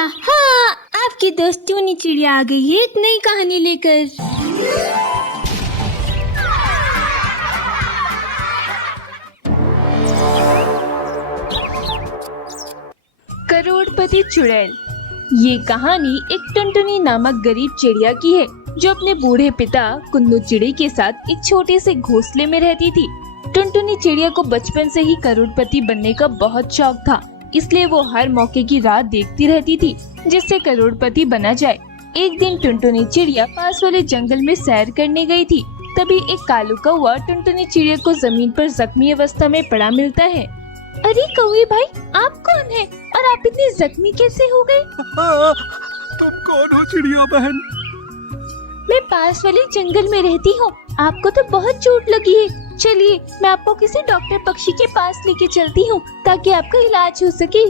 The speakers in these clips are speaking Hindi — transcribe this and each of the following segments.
चिड़िया। हाँ, आपकी दोस्त टूनी चिड़िया आ गई है एक नई कहानी लेकर। करोड़पति चुड़ैल। ये कहानी एक टुनटुनी नामक गरीब चिड़िया की है जो अपने बूढ़े पिता कुन्नू चिड़ी के साथ एक छोटे से घोंसले में रहती थी। टुनटुनी चिड़िया को बचपन से ही करोड़पति बनने का बहुत शौक था, इसलिए वो हर मौके की राह देखती रहती थी जिससे करोड़पति बना जाए। एक दिन टुनटुनी चिड़िया पास वाले जंगल में सैर करने गई थी। तभी एक कालू कौवा टुनटुनी चिड़िया को जमीन पर जख्मी अवस्था में पड़ा मिलता है। अरे कौवे भाई, आप कौन हैं और आप इतने जख्मी कैसे हो गए? तुम कौन हो चिड़िया बहन? मैं पास वाले जंगल में रहती हूँ। आपको तो बहुत चोट लगी है। चलिए, मैं आपको किसी डॉक्टर पक्षी के पास लेके चलती हूँ ताकि आपका इलाज हो सके।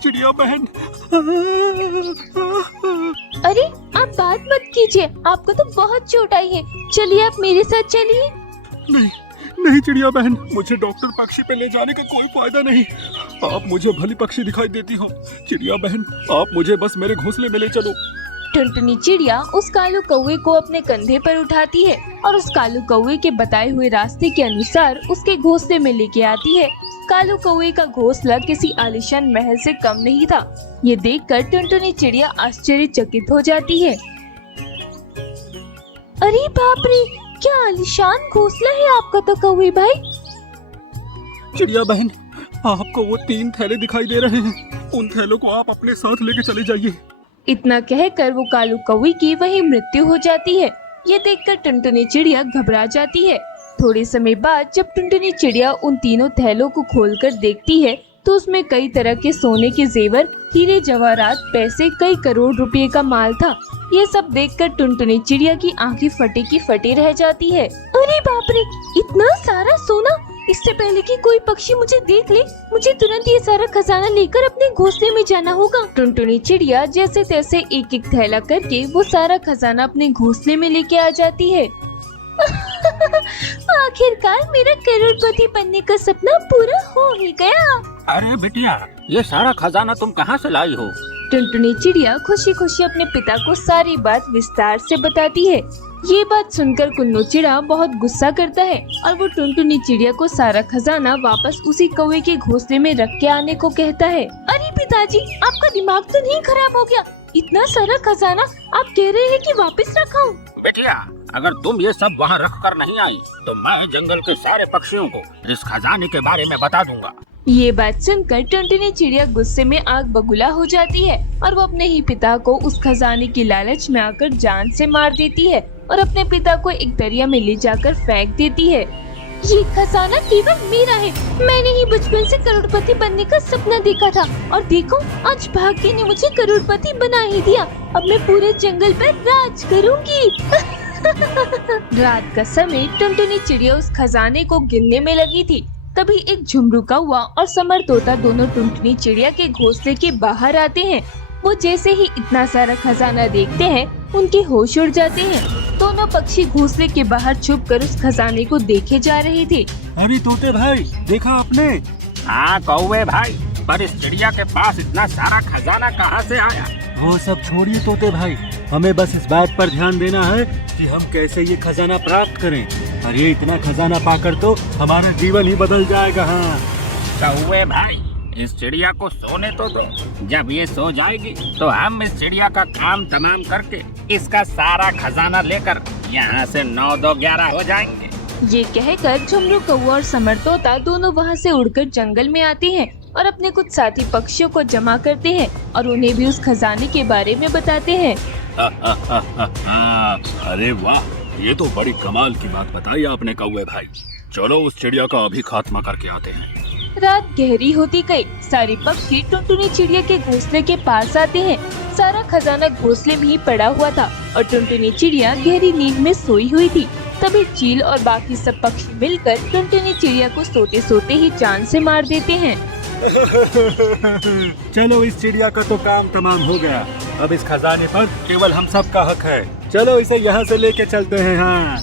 चिड़िया बहन। अरे आप बात मत कीजिए, आपको तो बहुत चोट आई है। चलिए आप मेरे साथ चलिए। नहीं चिड़िया बहन, मुझे डॉक्टर पक्षी पे ले जाने का कोई फायदा नहीं। आप मुझे भली पक्षी दिखाई देती हो। चिड़िया बहन, आप मुझे बस मेरे घोंसले में ले चलो। टुनटुनी चिड़िया उस कालू कौवे को अपने कंधे पर उठाती है और उस कालू कौवे के बताए हुए रास्ते के अनुसार उसके घोंसले में लेके आती है। कालू कौवे का घोंसला किसी आलीशान महल से कम नहीं था। ये देखकर टुनटुनी चिड़िया आश्चर्यचकित हो जाती है। अरे बाप रे, क्या आलीशान घोंसला है आपका तो कौवे भाई। चिड़िया बहन, आपको वो 3 थैले दिखाई दे रहे हैं। उन थैलों को आप अपने साथ लेके चले जाइए। इतना कहकर वो कालू कौवे की वही मृत्यु हो जाती है। ये देखकर टुनटुनी चिड़िया घबरा जाती है। थोड़े समय बाद जब टुनटुनी चिड़िया उन तीनों थैलों को खोलकर देखती है तो उसमें कई तरह के सोने के जेवर, हीरे जवाहरात, पैसे, कई करोड़ रुपए का माल था। ये सब देखकर टुनटुनी चिड़िया की आंखें फटी की फटी रह जाती है। अरे बाप रे, इतना सारा सोना! इससे पहले कि कोई पक्षी मुझे देख ले, मुझे तुरंत ये सारा खजाना लेकर अपने घोंसले में जाना होगा। टुनटुनी चिड़िया जैसे तैसे एक एक थैला करके वो सारा खजाना अपने घोंसले में लेके आ जाती है। आखिरकार मेरा करोड़पति बनने का सपना पूरा हो ही गया। अरे बिटिया, ये सारा खजाना तुम कहाँ से लाई हो? टुनटुनी चिड़िया खुशी खुशी अपने पिता को सारी बात विस्तार से बताती है। ये बात सुनकर कुन्नू चिड़ा बहुत गुस्सा करता है और वो टुनटुनी चिड़िया को सारा खजाना वापस उसी कौवे के घोंसले में रख के आने को कहता है। अरे पिताजी, आपका दिमाग तो नहीं खराब हो गया? इतना सारा खजाना आप कह रहे हैं कि वापस रखाऊं? बिटिया, अगर तुम ये सब वहाँ रख कर नहीं आई तो मैं जंगल के सारे पक्षियों को इस खजाने के बारे में बता दूंगा। ये बात सुनकर टुनटुनी चिड़िया गुस्से में आग बबूला हो जाती है और वो अपने ही पिता को उस खजाने की लालच में आकर जान से मार देती है और अपने पिता को एक दरिया में ले जाकर फेंक देती है। ये खजाना केवल मेरा है। मैंने ही बचपन से करोड़पति बनने का सपना देखा था और देखो, आज भाग्य ने मुझे करोड़पति बना ही दिया। अब मैं पूरे जंगल पर राज करूंगी। रात का समय टुनटुनी चिड़िया उस खजाने को गिनने में लगी थी। तभी एक झुमरू कौवा और समर तोता दोनों टुनटुनी चिड़िया के घोंसले के बाहर आते हैं। वो जैसे ही इतना सारा खजाना देखते हैं, उनके होश उड़ जाते हैं। दोनों पक्षी घोंसले के बाहर छुपकर उस खजाने को देखे जा रहे थे। अरे तोते भाई, देखा आपने? हाँ कौवे भाई, पर इस चिड़िया के पास इतना सारा खजाना कहाँ से आया? वो सब छोड़िए तोते भाई, हमें बस इस बात पर ध्यान देना है कि हम कैसे ये खजाना प्राप्त करें। और ये इतना खजाना पाकर तो हमारा जीवन ही बदल जाएगा। हाँ कौवे भाई, इस चिड़िया को सोने तो दो। जब ये सो जाएगी तो हम इस चिड़िया का काम तमाम करके इसका सारा खजाना लेकर यहाँ से 9 2 11 हो जाएंगे। ये कहकर झुमरू कौवा और समर तोता दोनों वहाँ से उड़कर जंगल में आते हैं और अपने कुछ साथी पक्षियों को जमा करते हैं और उन्हें भी उस खजाने के बारे में बताते हैं। अरे वाह, ये तो बड़ी कमाल की बात बताई आपने कौवे भाई। चलो उस चिड़िया का अभी खात्मा करके आते हैं। रात गहरी होती गई। सारे पक्षी टुनटुनी चिड़िया के घोंसले के पास आते हैं। सारा खजाना घोंसले में ही पड़ा हुआ था और टुनटुनी चिड़िया गहरी नींद में सोई हुई थी। तभी चील और बाकी सब पक्षी मिलकर टुनटुनी चिड़िया को सोते सोते ही जान से मार देते हैं। चलो इस चिड़िया का तो काम तमाम हो गया। अब इस खजाने पर केवल हम सब का हक है। चलो इसे यहाँ से लेके चलते हैं। हाँ,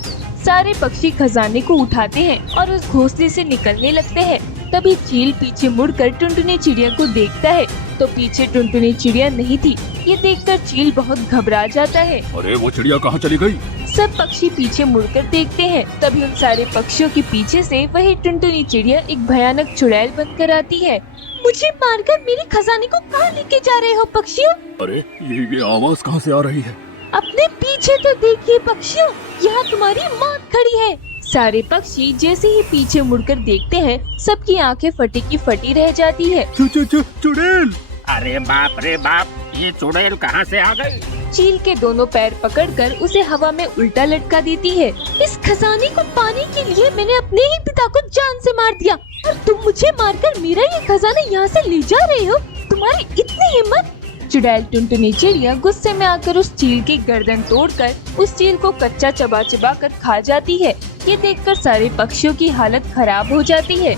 सारे पक्षी खजाने को उठाते हैं और उस घोंसले से निकलने लगते हैं। तभी चील पीछे मुड़कर टुनटुनी चिड़िया को देखता है तो पीछे टुनटुनी चिड़िया नहीं थी। ये देखकर चील बहुत घबरा जाता है। अरे वो चिड़िया कहाँ चली गई? सब पक्षी पीछे मुड़कर देखते हैं। तभी उन सारे पक्षियों के पीछे से वही टुनटुनी चिड़िया एक भयानक चुड़ैल बनकर आती है। मुझे मारकर मेरे खजाने को कहाँ लेके जा रहे हो पक्षियों? अरे ये आवाज कहाँ से आ रही है? अपने पीछे तो देखिए पक्षियों, यहाँ तुम्हारी मौत खड़ी है। सारे पक्षी जैसे ही पीछे मुड़कर देखते हैं सबकी आंखें फटी की फटी रह जाती है। चुड़ैल! अरे बाप रे बाप, ये चुड़ैल कहाँ से आ गई? चील के दोनों पैर पकड़कर उसे हवा में उल्टा लटका देती है। इस खजाने को पाने के लिए मैंने अपने ही पिता को जान से मार दिया और तुम मुझे मारकर मेरा ये खजाना यहाँ से ले जा रहे हो? तुम्हारी इतनी हिम्मत! चुड़ैल टुनटुनी चिड़िया गुस्से में आकर उस चील की गर्दन तोड़कर उस चील को कच्चा चबा चबा कर खा जाती है। ये देखकर सारे पक्षियों की हालत खराब हो जाती है।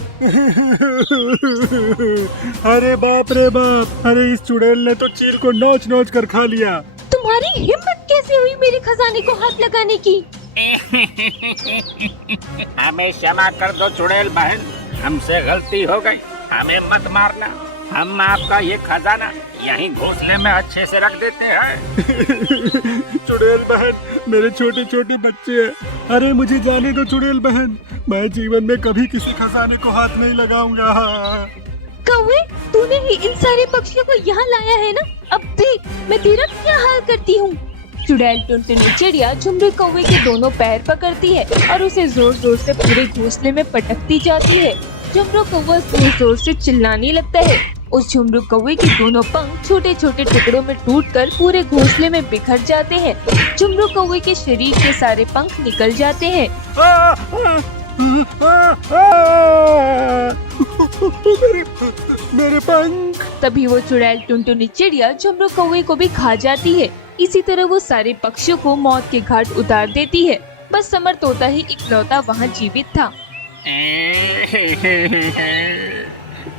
अरे बाप रे बाप! अरे इस चुड़ैल ने तो चील को नोच नोच कर खा लिया। तुम्हारी हिम्मत कैसे हुई मेरे खजाने को हाथ लगाने की? हमें क्षमा कर दो चुड़ैल बहन, हमसे गलती हो गई, हमें मत मारना। हम आपका ये खजाना यहीं घोंसले में अच्छे से रख देते हैं। चुड़ैल बहन, मेरे छोटे छोटे बच्चे हैं। अरे मुझे जाने दो चुड़ैल बहन, मैं जीवन में कभी किसी खजाने को हाथ नहीं लगाऊंगा। कौवे, तूने ही इन सारे पक्षियों को यहाँ लाया है ना? अब देख मैं तेरा क्या हाल करती हूँ। चुड़ैल टुनटुनी चिड़िया झुमरू कौवे के दोनों पैर पकड़ती है और उसे जोर जोर से पूरे घोंसले में पटकती जाती है। झुमरू कौवा जोर जोर से चिल्लाने लगता है। उस झुमरू कौवे के दोनों पंख छोटे छोटे टुकड़ों में टूटकर पूरे घोंसले में बिखर जाते हैं। झुमरू कौवे के शरीर के सारे पंख निकल जाते हैं। मेरे पंख! तभी वो चुड़ैल टुनटुनी चिड़िया झुमरू कौवे को भी खा जाती है। इसी तरह वो सारे पक्षियों को मौत के घाट उतार देती है। बस समर तोता ही इकलौता वहाँ जीवित था।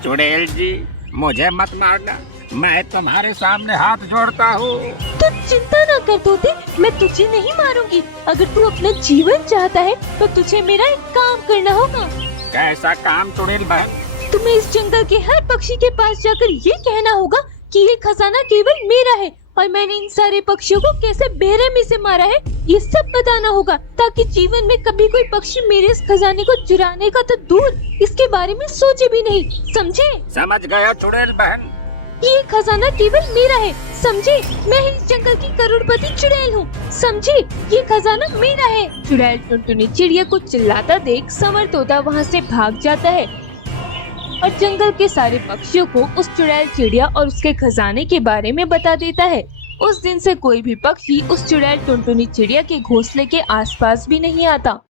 चुड़ैल जी, मुझे मत मारना, मैं तुम्हारे सामने हाथ जोड़ता हूँ। तू चिंता न कर तोते, मैं तुझे नहीं मारूंगी। अगर तू अपना जीवन चाहता है तो तुझे मेरा एक काम करना होगा। कैसा काम चुड़ैल बहन? तुम्हें इस जंगल के हर पक्षी के पास जाकर ये कहना होगा कि ये खजाना केवल मेरा है और मैंने इन सारे पक्षियों को कैसे बेरहमी से मारा है, ये सब बताना होगा, ताकि जीवन में कभी कोई पक्षी मेरे इस खजाने को चुराने का तो दूर इसके बारे में सोचे भी नहीं। समझे? समझ गया चुड़ैल बहन। ये खजाना केवल मेरा है, समझे? मैं ही इस जंगल की करोड़पति चुड़ैल हूँ, समझे? ये खजाना मेरा है। चुड़ैल टुनटुनी चिड़िया को चिल्लाता देख समर तोता वहाँ से भाग जाता है और जंगल के सारे पक्षियों को उस चुड़ैल चिड़िया और उसके खजाने के बारे में बता देता है। उस दिन से कोई भी पक्षी उस चुड़ैल टुनटुनी चिड़िया के घोंसले के आसपास भी नहीं आता।